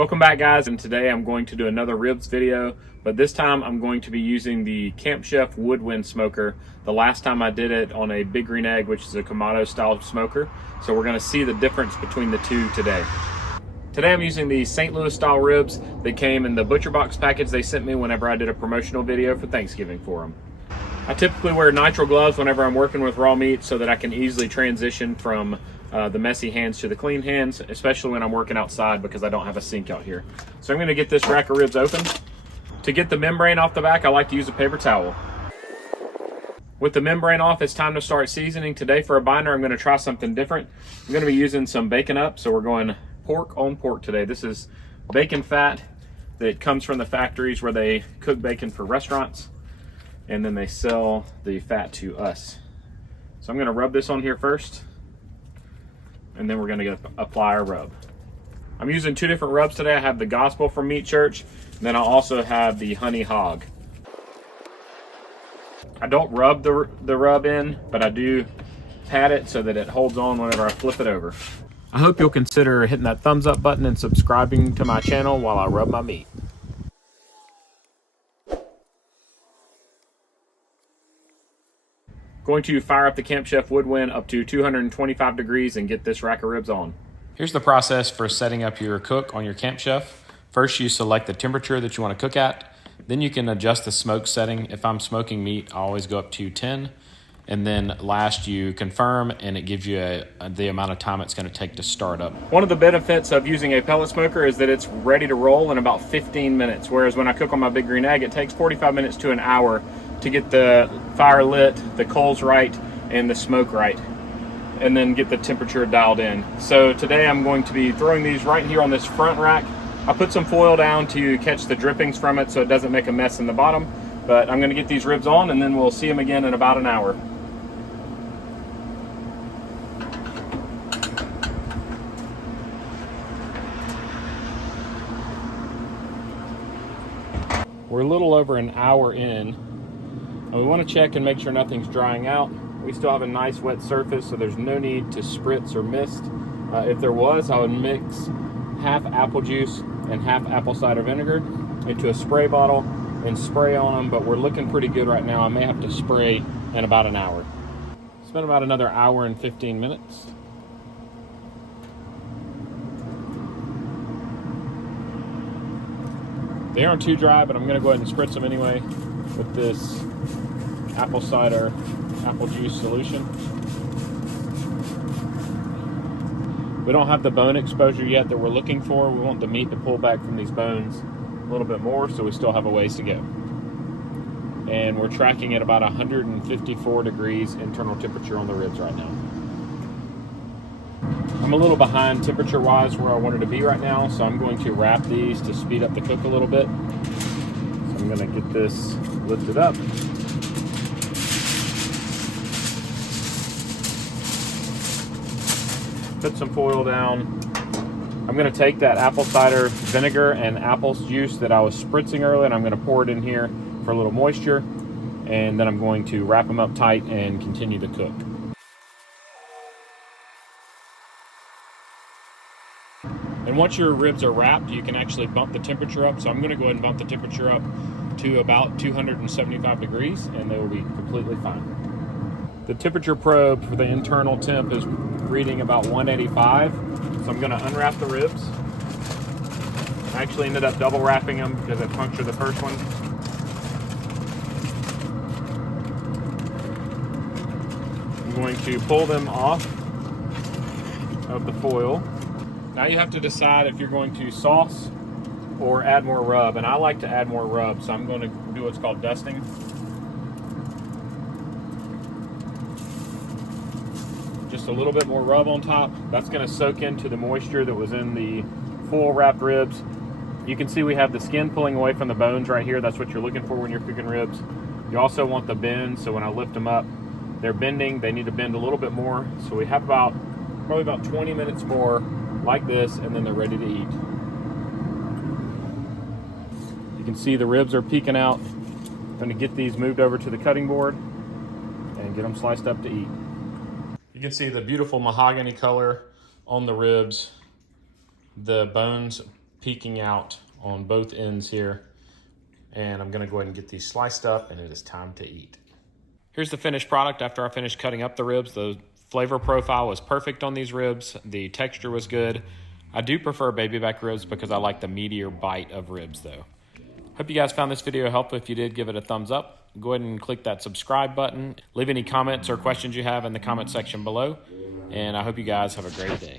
Welcome back, guys, and today I'm going to do another ribs video, but this time I'm going to be using the Camp Chef woodwind smoker. The last time I did it on a Big Green Egg, which is a Kamado style smoker, so we're going to see the difference between the two today. Today I'm using the St. Louis style ribs that came in the butcher box package they sent me whenever I did a promotional video for Thanksgiving for them. I typically wear nitrile gloves whenever I'm working with raw meat so that I can easily transition from the messy hands to the clean hands, especially when I'm working outside because I don't have a sink out here. So I'm going to get this rack of ribs open. To get the membrane off the back, I like to use a paper towel. With the membrane off, it's time to start seasoning. Today for a binder, I'm going to try something different. I'm going to be using some bacon up, so we're going pork on pork today. This is bacon fat that comes from the factories where they cook bacon for restaurants, and then they sell the fat to us. So I'm going to rub this on here first, and then we're going to apply our rub. I'm using two different rubs today. I have the Gospel from Meat Church, and then I also have the Honey Hog. I don't rub the rub in, but I do pat it so that it holds on whenever I flip it over. I hope you'll consider hitting that thumbs up button and subscribing to my channel while I rub my meat. Going to fire up the Camp Chef woodwind up to 225 degrees and get this rack of ribs on. Here's the process for setting up your cook on your Camp Chef. First, you select the temperature that you want to cook at. Then you can adjust the smoke setting. If I'm smoking meat, I always go up to 10. And then last, you confirm, and it gives you the amount of time it's going to take to start up. One of the benefits of using a pellet smoker is that it's ready to roll in about 15 minutes, whereas when I cook on my Big Green Egg, it takes 45 minutes to an hour to get the fire lit, the coals right, and the smoke right, and then get the temperature dialed in. So today I'm going to be throwing these right here on this front rack. I put some foil down to catch the drippings from it so it doesn't make a mess in the bottom, but I'm going to get these ribs on and then we'll see them again in about an hour. We're a little over an hour in. We want to check and make sure nothing's drying out. We still have a nice wet surface, so there's no need to spritz or mist. If there was, I would mix half apple juice and half apple cider vinegar into a spray bottle and spray on them, but we're looking pretty good right now. I may have to spray in about an hour. It's been about another hour and 15 minutes. They aren't too dry, but I'm going to go ahead and spritz them anyway with this apple cider apple juice solution. We don't have the bone exposure yet that we're looking for. We want the meat to pull back from these bones a little bit more, so we still have a ways to go. And we're tracking at about 154 degrees internal temperature on the ribs right now. I'm a little behind temperature-wise where I wanted to be right now, so I'm going to wrap these to speed up the cook a little bit. So I'm going to get this lifted up. Put some foil down. I'm going to take that apple cider vinegar and apple juice that I was spritzing earlier, and I'm going to pour it in here for a little moisture, and then I'm going to wrap them up tight and continue to cook. And once your ribs are wrapped, you can actually bump the temperature up. So I'm going to go ahead and bump the temperature up to about 275 degrees, and they will be completely fine. The temperature probe for the internal temp is reading about 185. So I'm going to unwrap the ribs. I actually ended up double wrapping them because I punctured the first one. I'm going to pull them off of the foil. Now you have to decide if you're going to sauce or add more rub, and I like to add more rub, so I'm going to do what's called dusting. Just a little bit more rub on top. That's going to soak into the moisture that was in the full wrapped ribs. You can see we have the skin pulling away from the bones right here. That's what you're looking for when you're cooking ribs. You also want the bend, so when I lift them up, they're bending. They need to bend a little bit more. So we have probably about 20 minutes more like this, and then they're ready to eat. You can see the ribs are peeking out. I'm going to get these moved over to the cutting board and get them sliced up to eat. You can see the beautiful mahogany color on the ribs. The bones peeking out on both ends here. And I'm gonna go ahead and get these sliced up, and it is time to eat. Here's the finished product after I finished cutting up the ribs. The flavor profile was perfect on these ribs. The texture was good. I do prefer baby back ribs because I like the meatier bite of ribs though. Hope you guys found this video helpful. If you did, give it a thumbs up. Go ahead and click that subscribe button. Leave any comments or questions you have in the comment section below. And I hope you guys have a great day.